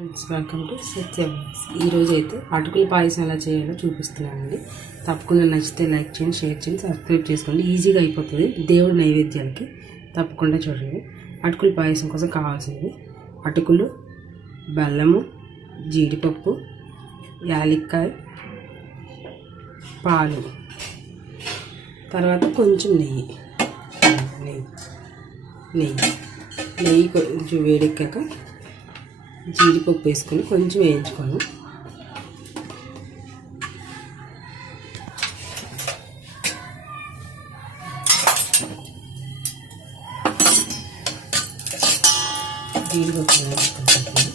Friends, welcome to సత్యం. ఈరోజు అయితే అటుకుల పాయసం ఎలా చేయాలో చూపిస్తున్నానండి. తప్పకుండా నచ్చితే లైక్ చేయండి, షేర్ చేయండి, సబ్స్క్రైబ్ చేసుకోండి. ఈజీగా అయిపోతుంది. దేవుడి నైవేద్యాలకి తప్పకుండా చూడండి. అటుకుల పాయసం కోసం కావాల్సింది అటుకులు, బెల్లము, జీడిపప్పు, యాలక్కాయ, పాలు, తర్వాత కొంచెం నెయ్యి కొంచెం వేడెక్కాక జీడిపప్పు వేసుకొని కొంచెం వేయించుకోను. జీడిపప్పు వేయించుకుంటాను.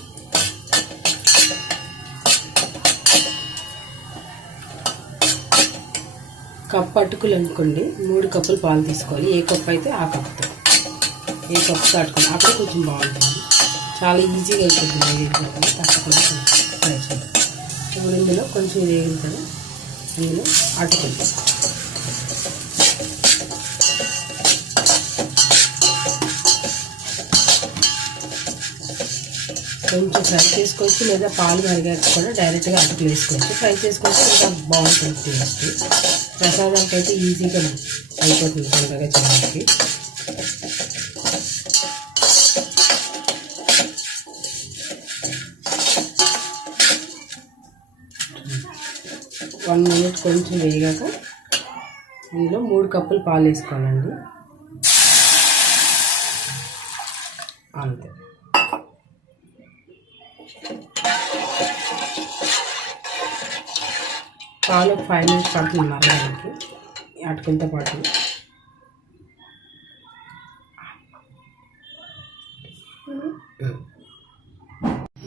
కప్పు అటుకులు అనుకోండి, 3 కప్పులు పాలు తీసుకోవాలి. ఏ కప్పు అయితే ఆ కప్పుతో, ఏ కప్పుతో అటుకులు అప్పుడు కొంచెం బాగుంటుంది. చాలా ఈజీగా అయిపోతుంది. నైవేద్యం తప్పకుండా ట్రై చేయండి. ఇప్పుడు ఇందులో కొంచెం వేగిన కదా ఇందులో అటుకులు, కొంచెం ఫ్రై చేసుకోవచ్చు, లేదా పాలు మరిగాక కూడా డైరెక్ట్గా అటుకులు వేసుకోవచ్చు. ఫ్రై చేసుకోవచ్చు, ఇంకా బాగుంటుంది టేస్ట్. ప్రసాదానికి అయితే ఈజీగా అయిపోతుంది తొందరగా చేయడానికి. వన్ మినిట్ కొంచెం వేగాక ఇందులో 3 కప్పులు పాలు వేసుకోవాలండి. అంతే. పాలు 5 మినిట్స్ పడుతుంది మరగడానికి అటుకులతో పాటు.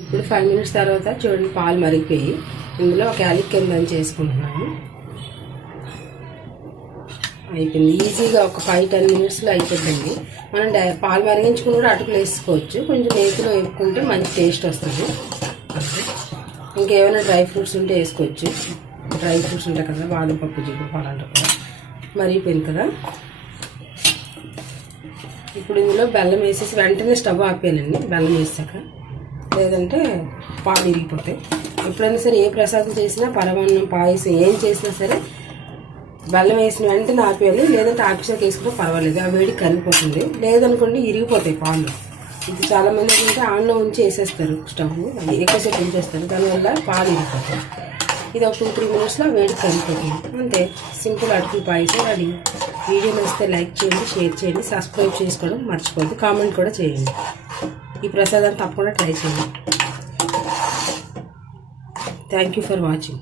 ఇప్పుడు 5 మినిట్స్ తర్వాత చూడండి, పాలు మరిగిపోయి ఇందులో ఒక యాలక్కాయ దంచి చేసుకుంటున్నాను. అయిపోయింది. ఈజీగా ఒక 5-10 మినిట్స్లో అయిపోతుంది. మనం పాలు మరిగించుకుని కూడా అటుకులు వేసుకోవచ్చు. కొంచెం నేతిలో వేపుకుంటే మంచి టేస్ట్ వస్తుంది. ఇంకేమైనా డ్రై ఫ్రూట్స్ ఉంటే వేసుకోవచ్చు. డ్రై ఫ్రూట్స్ ఉంటాయి కదా, బాదం పప్పు, జీడిపప్పు అలాంటివి కూడా. మరిగిపోయింది కదా. ఇప్పుడు ఇందులో బెల్లం వేసేసి వెంటనే స్టవ్ ఆపేయాలండి. బెల్లం వేసాక, లేదంటే పాలు విరిగిపోతాయి. ఎప్పుడైనా సరే ఏ ప్రసాదం చేసినా, పరమాన్నం, పాయసం ఏం చేసినా సరే బెల్లం వేసిన వెంటనే ఆపేయాలి. లేదంటే ఆఫీసర్కి వేసుకుంటే పర్వాలేదు, ఆ వేడి కరిగిపోతుంది. లేదనుకోండి ఇరిగిపోతాయి పాలు. ఇది చాలామంది ఏంటంటే ఆన్లో ఉంచి వేసేస్తారు, స్టవ్ ఎక్కువసేపు ఉంచేస్తారు, దానివల్ల పాలు ఇరిగిపోతాయి. ఇది ఒక 2-3 మినిట్స్లో వేడి కరిగిపోతుంది. అంతే, సింపుల్ అటుకుల పాయసం రెడీ. వీడియో నచ్చితే లైక్ చేయండి, షేర్ చేయండి, సబ్స్క్రైబ్ చేసుకోవడం మర్చిపోద్దు, కామెంట్ కూడా చేయండి. ఈ ప్రసాదాన్ని తప్పకుండా ట్రై చేయండి. Thank you for watching.